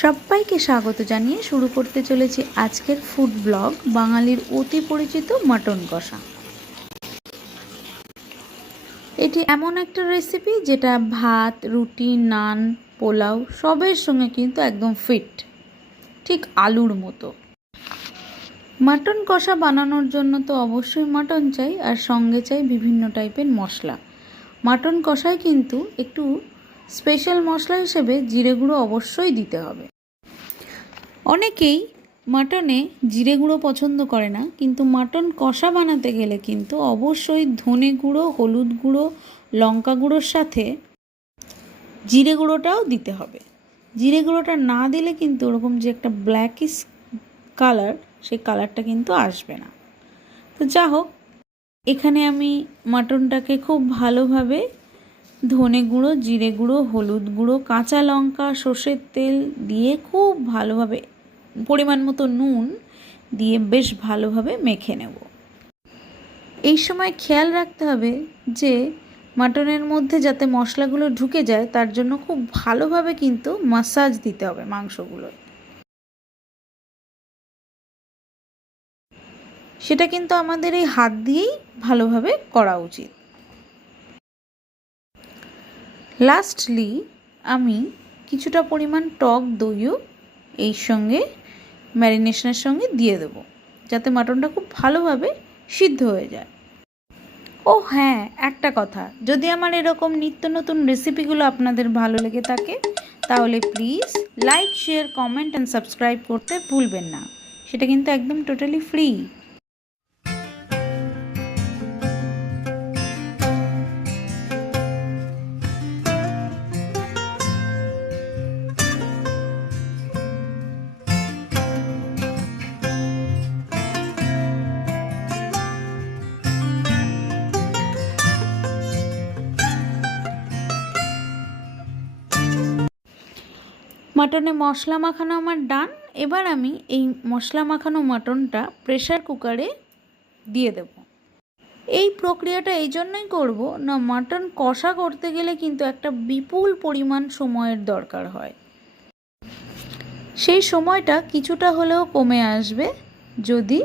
সবাইকে স্বাগত জানিয়ে শুরু করতে চলেছি আজকের ফুড ব্লগ, বাঙালির অতি পরিচিত মাটন কষা। এটি এমন একটা রেসিপি যেটা ভাত, রুটি, নান, পোলাও সবের সঙ্গে কিন্তু একদম ফিট ঠিক আলুর মতো। মাটন কষা বানানোর জন্য তো অবশ্যই মাটন চাই আর সঙ্গে চাই বিভিন্ন টাইপের মশলা। মাটন কষায় কিন্তু একটু স্পেশাল মশলা হিসেবে জিরে গুঁড়ো অবশ্যই দিতে হবে। অনেকেই মাটনে জিরে গুঁড়ো পছন্দ করে না, কিন্তু মাটন কষা বানাতে গেলে কিন্তু অবশ্যই ধনে গুঁড়ো, হলুদ গুঁড়ো, লঙ্কা গুঁড়োর সাথে জিরে গুঁড়োটাও দিতে হবে। জিরে গুঁড়োটা না দিলে কিন্তু ওরকম যে একটা ব্ল্যাকিস কালার সেই কালারটা কিন্তু আসবে না। তো যা হোক এখানে আমি মাটনটাকে খুব ভালোভাবে ধনে গুঁড়ো, জিরে গুঁড়ো, হলুদ গুঁড়ো, কাঁচা লঙ্কা, সর্ষের তেল দিয়ে খুব ভালোভাবে পরিমাণ মতো নুন দিয়ে বেশ ভালোভাবে মেখে নেব। এই সময় খেয়াল রাখতে হবে যে মাটনের মধ্যে যাতে মশলাগুলো ঢুকে যায়, তার জন্য খুব ভালোভাবে কিন্তু মাসাজ দিতে হবে মাংসগুলো। সেটা কিন্তু আমাদের এই হাত দিয়েই ভালোভাবে করা উচিত। লাস্টলি আমি কিছুটা পরিমাণ টক দইও এই সঙ্গে ম্যারিনেশনের সঙ্গে দিয়ে দেবো, যাতে মাটনটা খুব ভালোভাবে সিদ্ধ হয়ে যায়। ও হ্যাঁ একটা কথা, যদি আমার এরকম নিত্য নতুন রেসিপিগুলো আপনাদের ভালো লেগে থাকে, তাহলে please like, share, comment and subscribe করতে ভুলবেন না। সেটা কিন্তু একদম টোটালি ফ্রি মাটনে মশলা মাখানো আমার ডান। এবার আমি এই মশলা মাখানো মাটনটা প্রেশার কুকারে দিয়ে দেব। এই প্রক্রিয়াটা এই জন্যই করব না মাটন কষা করতে গেলে কিন্তু একটা বিপুল পরিমাণ সময়ের দরকার হয়। সেই সময়টা কিছুটা হলেও কমে আসবে যদি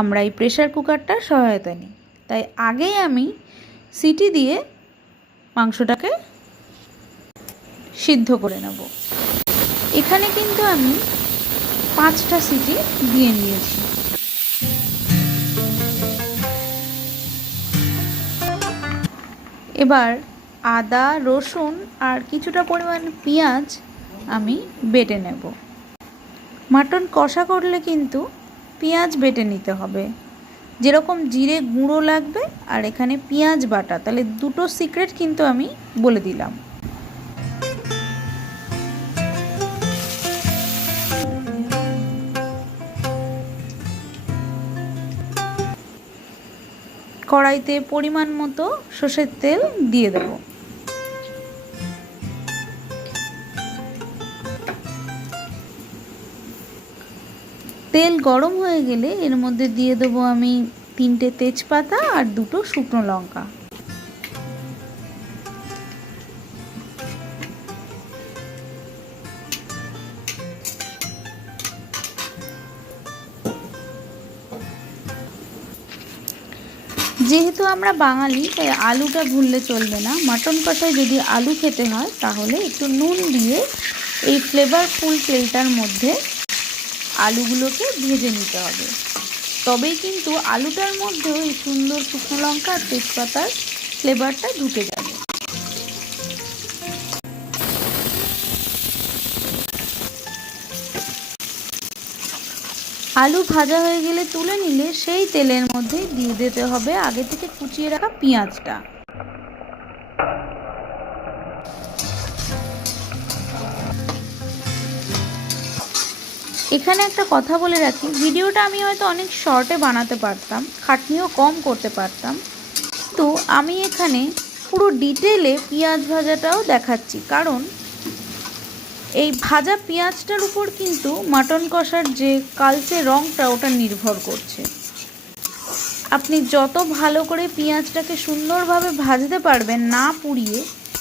আমরা এই প্রেশার কুকারটা সহায়তা নিই। তাই আগেই আমি সিটি দিয়ে মাংসটাকে সিদ্ধ করে নেব। এখানে কিন্তু আমি পাঁচটা সিটি দিয়ে নিয়েছি। এবার আদা, রসুন আর কিছুটা পরিমাণ পেঁয়াজ আমি বেটে নেব। মাটন কষা করলে কিন্তু পেঁয়াজ বেটে নিতে হবে। যেরকম জিরে গুঁড়ো লাগবে আর এখানে পেঁয়াজ বাটা, তাহলে দুটো সিক্রেট কিন্তু আমি বলে দিলাম। কড়াইতে পরিমাণ মতো সর্ষের তেল দিয়ে দেব। তেল গরম হয়ে গেলে এর মধ্যে দিয়ে দেবো আমি তিনটে তেজপাতা আর দুটো শুকনো লঙ্কা। আমরা বাঙালি, তাই আলুটা ভুললে চলবে না। মাটন কষায় যদি আলু খেতে হয়, তাহলে একটু নুন দিয়ে এই ফ্লেভারফুল তেলটার মধ্যে আলুগুলোকে ভেজে নিতে হবে। তবেই কিন্তু আলুটার মধ্যেও এই সুন্দর শুকনো লঙ্কা আর তেজপাতার ফ্লেভারটা ঢুকে যাবে। আলু ভাজা হয়ে গেলে তুলে নিলে সেই তেলের মধ্যে দিয়ে দিতে হবে আগে থেকে কুচিয়ে রাখা পেঁয়াজটা। এখানে একটা কথা বলে রাখি, ভিডিওটা আমি হয়তো অনেক শর্টে বানাতে পারতাম, খাটনিও কম করতে পারতাম। তো আমি এখানে পুরো ডিটেলে পেঁয়াজ ভাজাটাও দেখাচ্ছি, কারণ এই ভাজা পেঁয়াজটার উপর কিন্তু মাটন কষার যে কালচে রঙটা ওটা নির্ভর করছে। আপনি যত ভালো করে পেঁয়াজটাকে সুন্দরভাবে ভাজতে পারবেন, না পুড়িয়ে,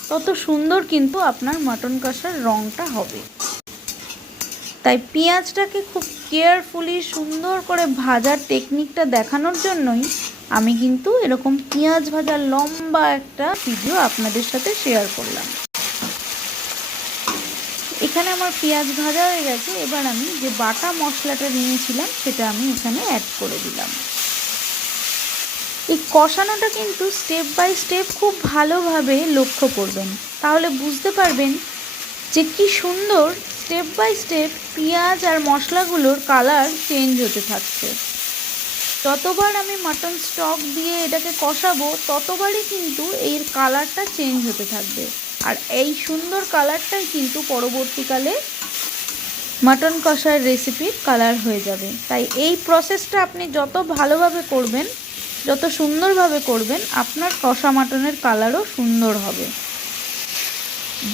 তত সুন্দর কিন্তু আপনার মাটন কষার রঙটা হবে। তাই পেঁয়াজটাকে খুব কেয়ারফুলি সুন্দর করে ভাজার টেকনিকটা দেখানোর জন্যই আমি কিন্তু এরকম পেঁয়াজ ভাজার লম্বা একটা ভিডিও আপনাদের সাথে শেয়ার করলাম। এখানে আমার পেঁয়াজ ভাজা হয়ে গেছে। এবার আমি যে বাটা মশলাটা নিয়েছিলাম, সেটা আমি এখানে অ্যাড করে দিলাম। এই কষানোটা কিন্তু স্টেপ বাই স্টেপ খুব ভালোভাবে লক্ষ্য করবেন। তাহলে বুঝতে পারবেন যে কি সুন্দর স্টেপ বাই স্টেপ পেঁয়াজ আর মশলাগুলোর কালার চেঞ্জ হতে থাকছে। যতবার আমি মাটন স্টক দিয়ে এটাকে কষাবো, ততবারই কিন্তু এর কালারটা চেঞ্জ হতে থাকবে। আর এই সুন্দর কালারটাই কিন্তু পরবর্তীকালে মাটন কষার রেসিপির কালার হয়ে যাবে। তাই এই প্রসেসটা আপনি যত ভালোভাবে করবেন, যত সুন্দরভাবে করবেন, আপনার কষা মাটনের কালারও সুন্দর হবে।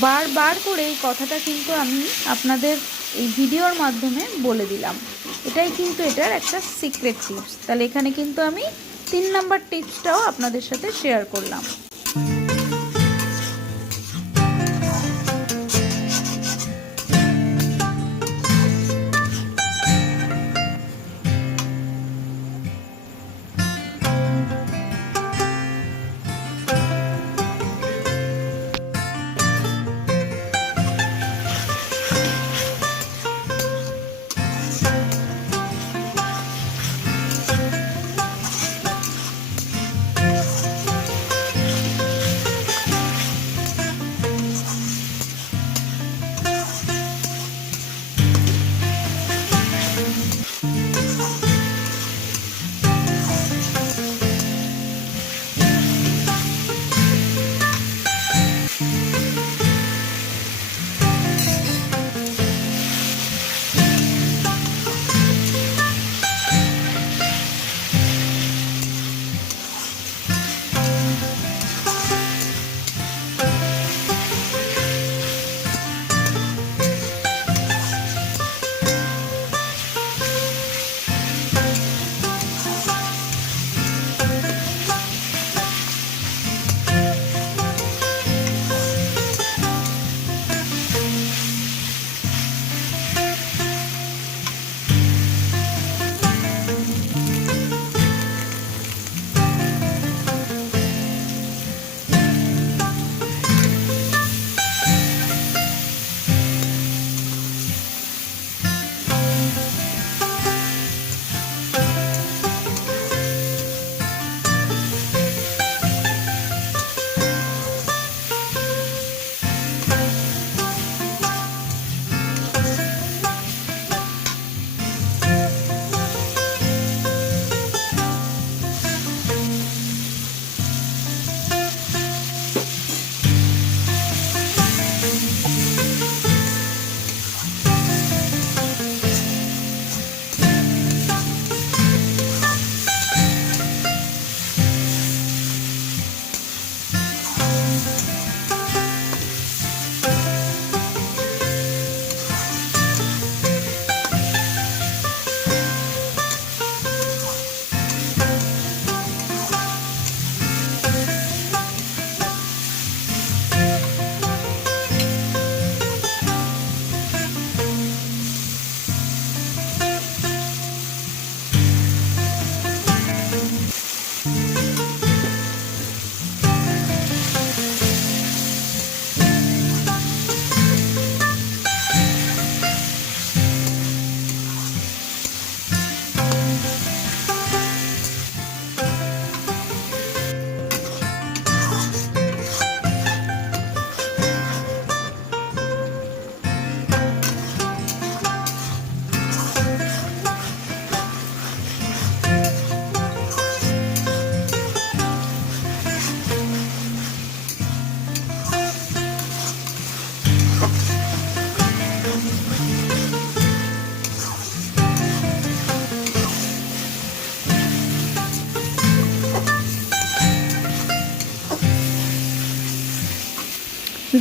বারবার করে এই কথাটা কিন্তু আমি আপনাদের এই ভিডিওর মাধ্যমে বলে দিলাম। এটাই কিন্তু এটার একটা সিক্রেট টিপস তাহলে এখানে কিন্তু আমি তিন নাম্বার টিপসটাও আপনাদের সাথে শেয়ার করলাম।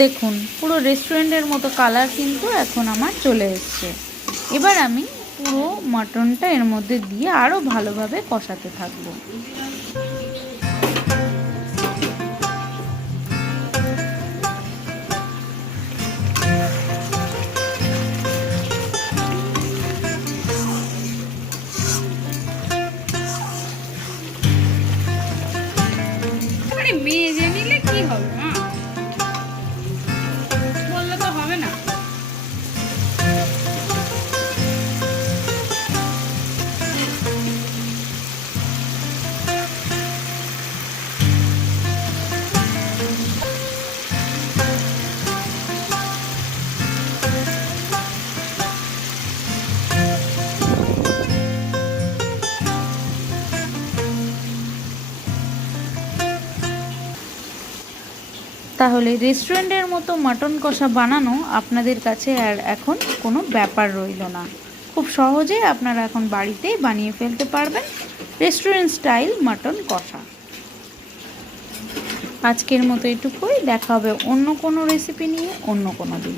দেখুন, পুরো রেস্টুরেন্টের মতো কালার কিন্তু এখন আমার চলে এসছে। এবার আমি পুরো মাটনটা এর মধ্যে দিয়ে আরও ভালোভাবে কষাতে থাকব। তাহলে রেস্টুরেন্টের মতো মাটন কষা বানানো আপনাদের কাছে আর এখন কোনো ব্যাপার রইল না। খুব সহজে আপনারা এখন বাড়িতেই বানিয়ে ফেলতে পারবেন রেস্টুরেন্ট স্টাইল মাটন কষা। আজকের মতো এটুকুই। দেখা হবে অন্য কোনো রেসিপি নিয়ে, অন্য কোনো দিন।